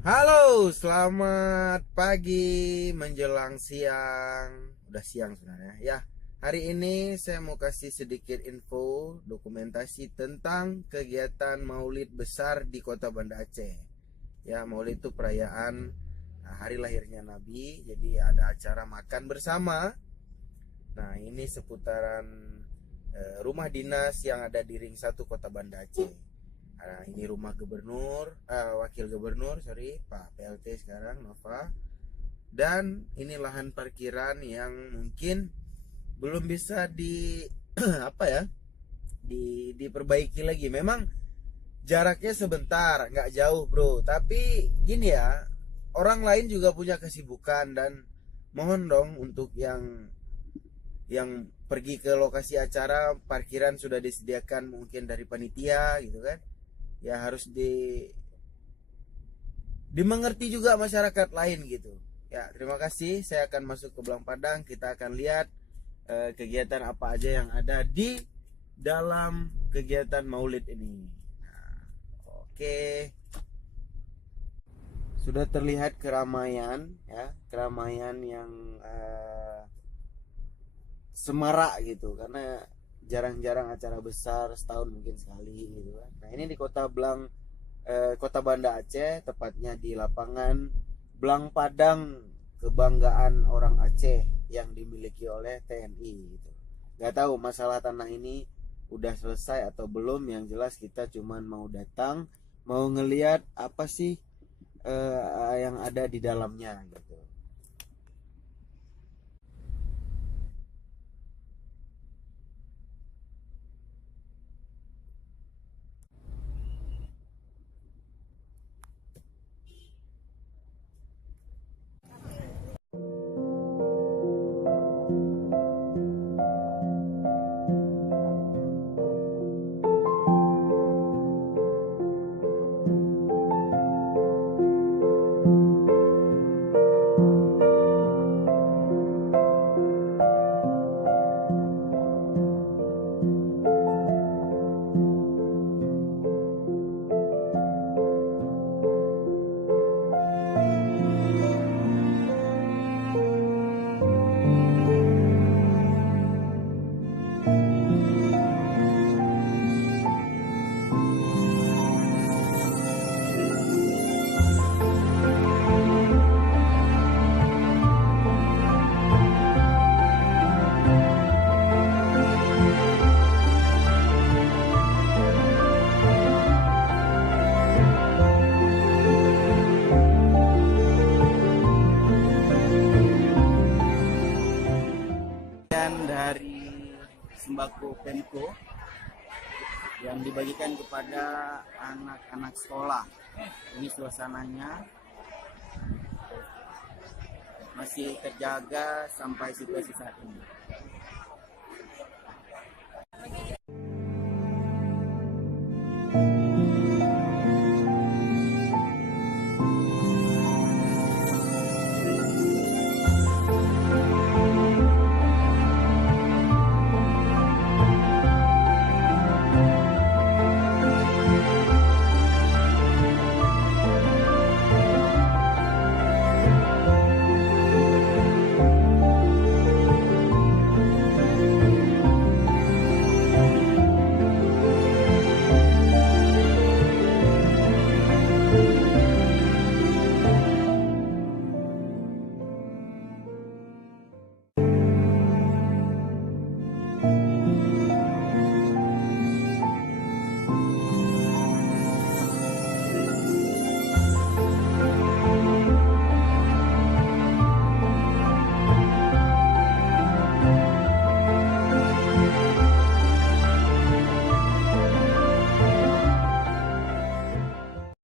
Halo, selamat pagi menjelang siang. Udah siang sebenarnya. Ya, hari ini saya mau kasih sedikit info dokumentasi tentang kegiatan Maulid besar di Kota Banda Aceh. Ya, Maulid itu perayaan hari lahirnya Nabi. Jadi ada acara makan bersama. Nah, ini seputaran rumah dinas yang ada di Ring 1 Kota Banda Aceh. Nah, ini rumah gubernur, wakil gubernur, sorry, Pak PLT sekarang, Nova. Dan ini lahan parkiran yang mungkin belum bisa di apa ya, diperbaiki lagi. Memang jaraknya sebentar, nggak jauh bro. Tapi gini ya, orang lain juga punya kesibukan dan mohon dong untuk yang pergi ke lokasi acara parkiran sudah disediakan mungkin dari panitia gitu kan, ya harus dimengerti juga masyarakat lain gitu. Ya, terima kasih. Saya akan masuk ke Belang Padang. Kita akan lihat kegiatan apa aja yang ada di dalam kegiatan Maulid ini. Nah, oke. Sudah terlihat keramaian ya, keramaian yang semarak gitu karena jarang-jarang acara besar, setahun mungkin sekali gitu kan. Nah, ini di Kota Banda Aceh, tepatnya di lapangan Belang Padang, kebanggaan orang Aceh yang dimiliki oleh TNI gitu. Gak tahu masalah tanah ini udah selesai atau belum, yang jelas kita cuman mau datang, mau ngeliat apa sih yang ada di dalamnya gitu. Dan dari sembako Pemko yang dibagikan kepada anak-anak sekolah. Ini suasananya masih terjaga sampai situasi saat ini.